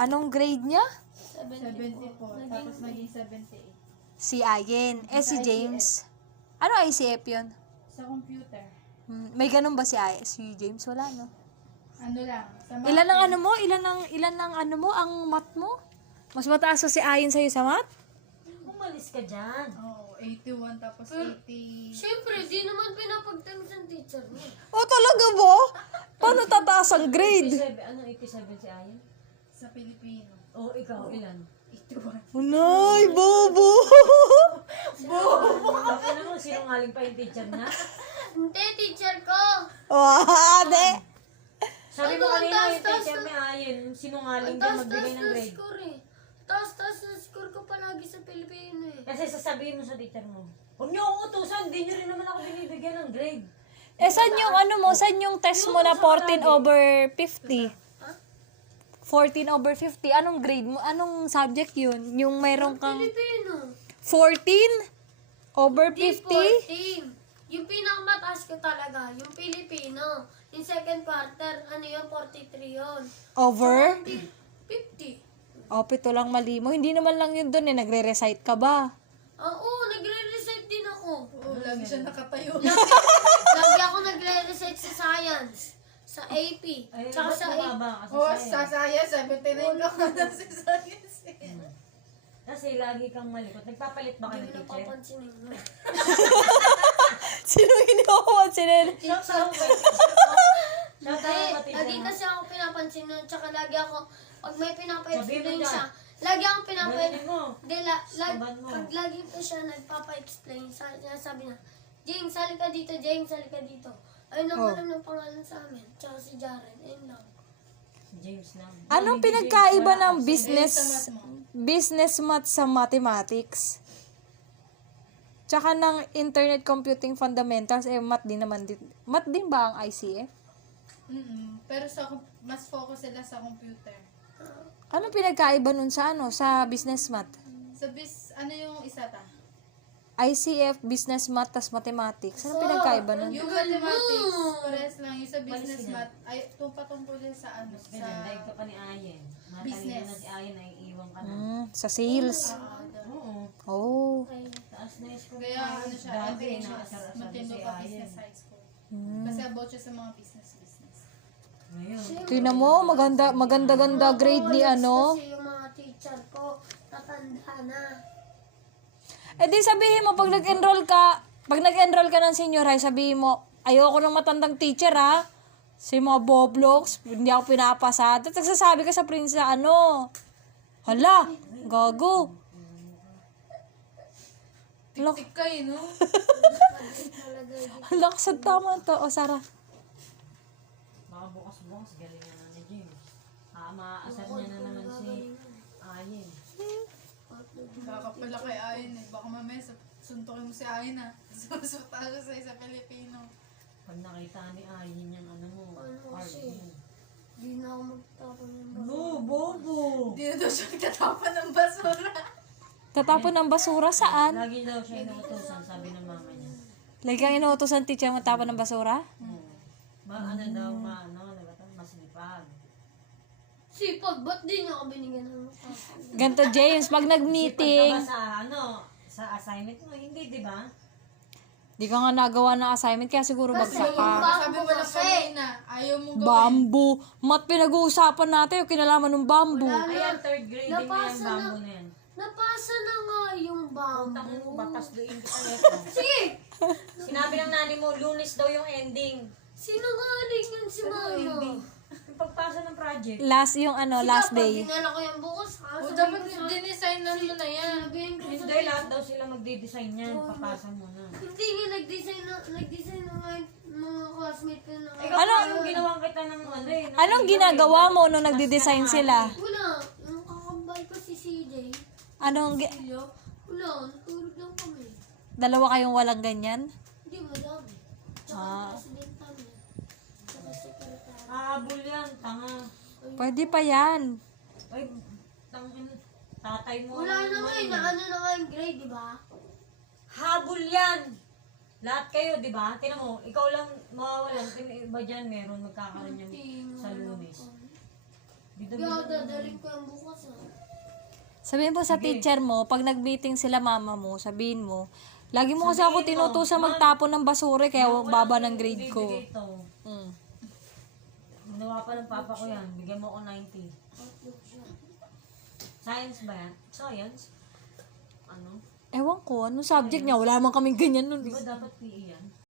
Anong grade niya? 74. Tapos naging 78. Si Ayen. Si James. Ano ICF yun? Sa computer. May ganun ba si James? Wala, no? Ano lang. Sa Ilan ang ano mo? Ilan ang ano mo? Ang math mo? Mas mataas ba si Ayen sa'yo sa math? Umalis ka dyan. Oo, 81 tapos 80. Siyempre, di naman pinapagtangs ng teacher mo. Oh, talaga ba? Paano tataas ang grade? 87, anong 87 si Ayan? Sa Pilipino. Oh, ikaw, ilan? 81. Unay, bobo! Bakit naman sinungaling pa yung teacher na? Hindi, teacher ko. Wade! Sabi mo kanina yung teacher ni Ayan, sinungaling Ang din taas-taas magbigay ng na grade. score eh. Taas-taas na score ko palagi sa Pilipino eh. Kasi sasabihin mo sa teacher mo, huwag niyo akong utusan, hindi niyo rin naman ako binibigyan ng grade. Saan yung ano mo? Saan yung test mo na 14 over 50? 14 over 50. Anong grade mo? Anong subject yun? Yung mayroong kang Pilipino. 14 over Di 50? 14. Yung pinakamataas ko talaga, yung Pilipino. Yung second quarter, ano yun, 43 yun. Over? 50. O, pito lang mali mo. Hindi naman lang yun doon eh. Nagre-recite ka ba? Oo, nagre-recite din ako. Oo, lagi siya nakatayo. Lagi ako nagre-recite sa science, sa AP, Ayun, tsaka ba't sa bumaba ka Oo, sa sa science? saya, 79 ka na si Science. Kasi lagi kang malikot. Nagpapalit ba kayo Hindi ng ko teacher? napapansinin mo. Sino hindi ko mapansinin? Shout out ba? Shout Hindi, out ba lagi teacher? kasi ako pinapansin nun, tsaka lagi ako, pag may Sabihin pinapa-explain mo siya, dyan. lagi akong Galing mo. Hindi, Saban mo. pag lagi ko siya nagpapa-explain, sabi na, James, sali ka dito, James, sali ka dito. Ayun ang Oh. alam ng pangalan sa amin, tsaka si Jaren, ayun lang. James lang. Anong pinagkaiba ng Sa business math sa mathematics? Tsaka ng internet computing fundamentals, math din naman din. Math din ba ang ICF? Pero mas focus sila sa computer. Anong pinagkaiba nun sa sa business math? Ano yung isa ta? ICF, business math, tas mathematics. Anong pinagkaiba nun? Yung mathematics, parehas lang. Yung sa business math, ay patungkol din sa ano, Ganyan, sa... dahil ka pa ni Ayen. Matalino Business. na si Ayen ay iwan ka na. Sa sales. Oo. Oh. Taas na yung score. Kaya ano siya, Dati, MBA siya, nakasar-asar matino si pa Ayen. business high school. Kasi about siya sa mga business. Ngayon. Tingnan mo, maganda grade ni ano. Kasi yung mga teacher ko, tatanda na. Di sabihin mo, pag nag-enroll ka ng senior high, sabihin mo, ayoko ng matandang teacher ha. Si mga boblocks, hindi ako pinapasa. At nagsasabi ka sa prinsa, hala, gago. Tik kayo, no? Hala, kasad tama to. O, Sarah. Baka bukas-bukas galing na ni James. Maaasar niya na naman si Ayen. Kakapala kay Ayin eh. Baka mamaya suntukin mo si Ayin ha. Susunta ka sa Pilipino. Pag nakita ni Ayen yung ano mo, card kasi? mo. Hindi na ako magtapon ng No, bobo! Hindi na daw siya nagkatapan ng basura. Tatapon ng basura saan? Lagi daw siya inuutosan, sabi ng mama niya. Lagi kang inuutosan teacher matapon ng basura? Ano daw, maslipag. Sipag, ba't di niya ako binigyan ng matapon? Ganto James, pag Sipag nag-meeting, ka ba sa assignment mo? Hindi, di ba? di ka nga nagawa ng assignment, kaya siguro bagsak ka. Sabi mo lang kanina, ayaw mong gawin. Bamboo. Mat pinag-uusapan natin yung kinalaman ng bamboo. Ayan, third grading na yung Napasa na. bambo na yan. Napasa na nga yung Utang mo, bamboo. batas doon kita neto. Sige! Sinabi ng nanay mo, Lunes daw yung ending. Sinungaling yun si mama. Yung pagpasa ng project. Last last day. Dinala ko yung bukas. O dapat dinisignan mo na yan. Sabihin ko sa Hindi, lahat daw sila magde-design yan. Papasa mo na. hindi nga nag-design na nga yung mga classmate ko na. Ikaw ano? Ginawa kita ng Anong ginagawa mo nung nagde-design sila? Wala. Yung kakambal ko si CJ. Silyo. Wala. Natulog lang kami. Dalawa kayong walang ganyan? Hindi, madami. Tsaka yung president namin. Tsaka secretary. Habol yan, tanga. Pwede pa yan. Ay, tangin. Tatay mo. Wala na nga eh. Naano na nga yung grade, di ba? Habol yan. Lahat kayo, di ba? Tinan mo, ikaw lang mawawalan. Iba dyan, meron magkakaroon yan sa Lunes. Kaya dadaling ko yung bukas Sabihin mo sa teacher mo, pag nag-meeting sila mama mo, sabihin mo, lagi mo kasi ako tinutusan magtapon ng basura, kaya baba ng grade ko. Bibigay ito. Mm. Ginawa pa ng papa ko yan. Bigyan mo ko 90. Science ba yan? Science? Ano? Ewan ko, anong subject niya? Wala man kaming ganyan nun. Di ba dapat PE yan?